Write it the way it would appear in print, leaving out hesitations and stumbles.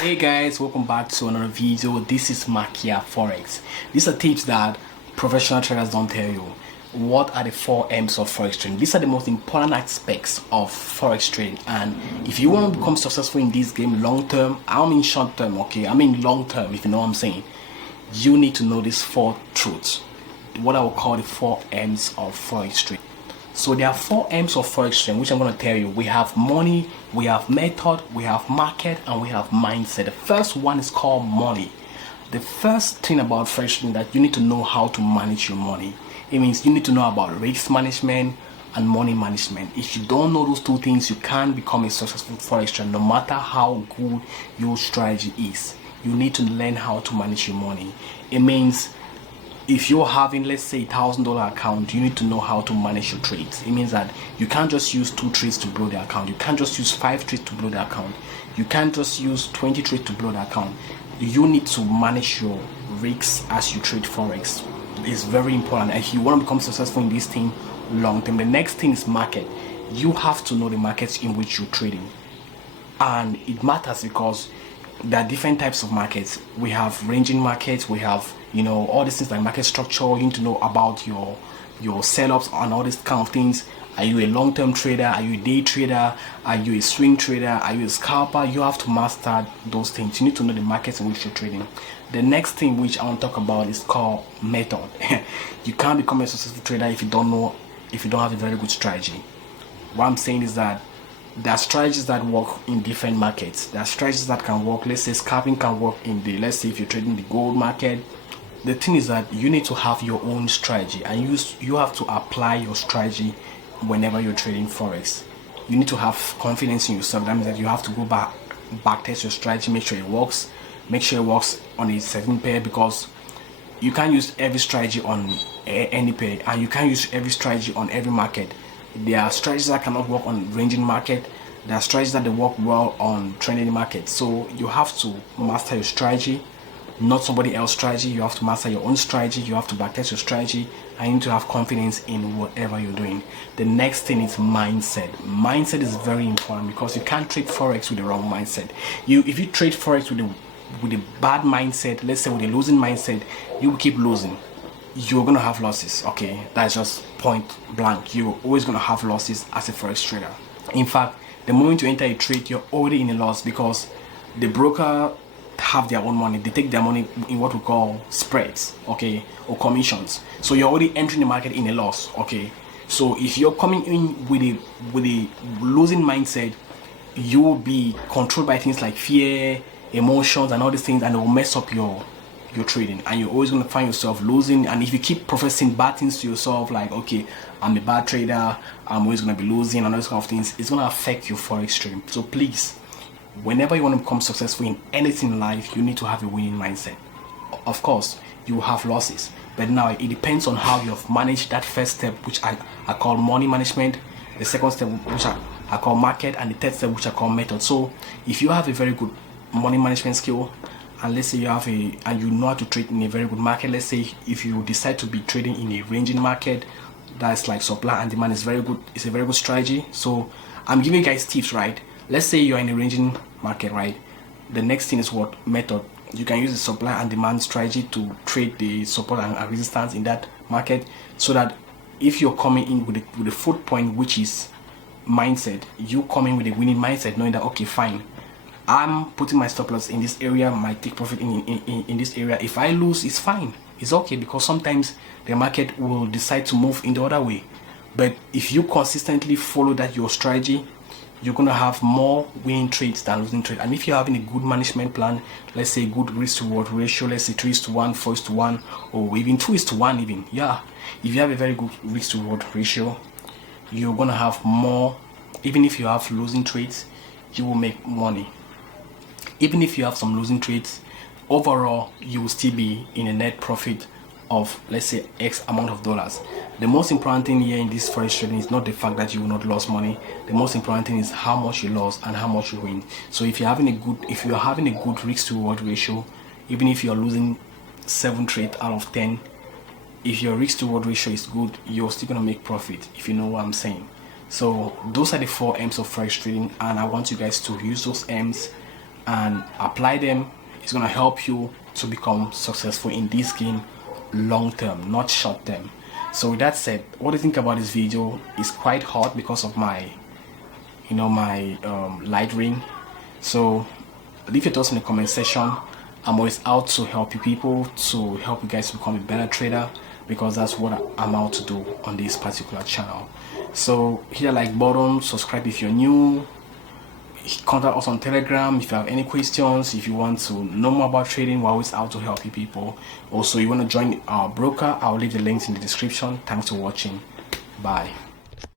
Hey guys, welcome back to another video. This is MAKIA Forex. These are tips that professional traders don't tell you. What are the 4 M's of Forex trading? These are the most important aspects of Forex trading, and if you want to become successful in this game long term, I don't mean short term, okay, I mean long term, if you know what I'm saying, you need to know these 4 truths, what I will call the 4 M's of Forex trading. So there are 4 M's of Forex trading, which I'm going to tell you. We have money, we have method, we have market, and we have mindset. The first one is called money. The first thing about Forex trading that you need to know how to manage your money. It means you need to know about risk management and money management. If you don't know those 2 things, you can't become a successful Forex trader no matter how good your strategy is. You need to learn how to manage your money. It means if you're having, let's say, $1,000 account, you need to know how to manage your trades. It means that you can't just use 2 trades to blow the account. You can't just use 5 trades to blow the account. You can't just use 20 trades to blow the account. You need to manage your risks as you trade Forex. It's very important. If you want to become successful in this thing long term, the next thing is market. You have to know the markets in which you're trading. And it matters because there are different types of markets. We have ranging markets, we have, all these things like market structure. You need to know about your setups and all these kind of things. Are you a long-term trader? Are you a day trader? Are you a swing trader? Are you a scalper? You have to master those things. You need to know the markets in which you're trading. The next thing which I want to talk about is called method. You can't become a successful trader if you don't have a very good strategy. What I'm saying is that there are strategies that work in different markets. There are strategies that can work. Let's say scalping can work in let's say if you're trading the gold market. The thing is that you need to have your own strategy, and you have to apply your strategy whenever you're trading Forex. You need to have confidence in yourself. That means that you have to go back test your strategy, make sure it works. Make sure it works on a certain pair, because you can't use every strategy on any pair, and you can't use every strategy on every market. There are strategies that cannot work on ranging market. There are strategies that they work well on trending market. So you have to master your strategy, not somebody else's strategy. You have to master your own strategy. You have to backtest your strategy, and you need to have confidence in whatever you're doing. The next thing is mindset. Mindset is very important because you can't trade Forex with the wrong mindset. If you trade Forex with a bad mindset, let's say with a losing mindset, you will keep losing. You're gonna have losses. Okay, that's just point blank. You're always gonna have losses as a Forex trader. In fact, the moment you enter a trade, you're already in a loss because the broker have their own money. They take their money in what we call spreads, okay, or commissions. So you're already entering the market in a loss. Okay, so if you're coming in with a losing mindset, you will be controlled by things like fear, emotions, and all these things, and it will mess up your trading, and you're always going to find yourself losing. And if you keep professing bad things to yourself, like, okay, I'm a bad trader, I'm always going to be losing, and all those kind of things, it's going to affect your Forex trading. So please, whenever you want to become successful in anything in life, you need to have a winning mindset. Of course, you will have losses, but now it depends on how you have managed that first step, which I call money management, the second step, which I call market, and the third step, which I call method. So if you have a very good money management skill, and let's say you know how to trade in a very good market, let's say if you decide to be trading in a ranging market, that's like supply and demand, is very good. It's a very good strategy. So I'm giving you guys tips, right? Let's say you're in a ranging market, right? The next thing is what? Method. You can use the supply and demand strategy to trade the support and resistance in that market, so that if you're coming in with a foot point, which is mindset, you come in with a winning mindset, knowing that, okay, fine, I'm putting my stop loss in this area, my take profit in this area. If I lose, it's fine. It's okay, because sometimes the market will decide to move in the other way. But if you consistently follow your strategy, you're going to have more winning trades than losing trades. And if you're having a good management plan, let's say good risk to reward ratio, let's say 3:1, 4:1, or even 2:1 even. Yeah, if you have a very good risk to reward ratio, you're going to have more. Even if you have losing trades, you will make money. Even if you have some losing trades, overall you will still be in a net profit of, let's say, X amount of dollars. The most important thing here in this Forex trading is not the fact that you will not lose money. The most important thing is how much you lost and how much you win. So if you're having a good risk to reward ratio, even if you're losing 7 trades out of 10, if your risk to reward ratio is good, you're still gonna make profit, if you know what I'm saying. So those are the 4 M's of Forex trading, and I want you guys to use those M's and apply them. It's gonna help you to become successful in this game long term, not short term. So with that said, what do you think about this video? It's quite hot because of my light ring. So leave your thoughts in the comment section. I'm always out to help you people, to help you guys become a better trader, because that's what I'm out to do on this particular channel. So hit the like button, subscribe if you're new, contact us on Telegram if you have any questions. If you want to know more about trading, we're always out to help you people. Also, you want to join our broker, I'll leave the links in the description. Thanks for watching. Bye.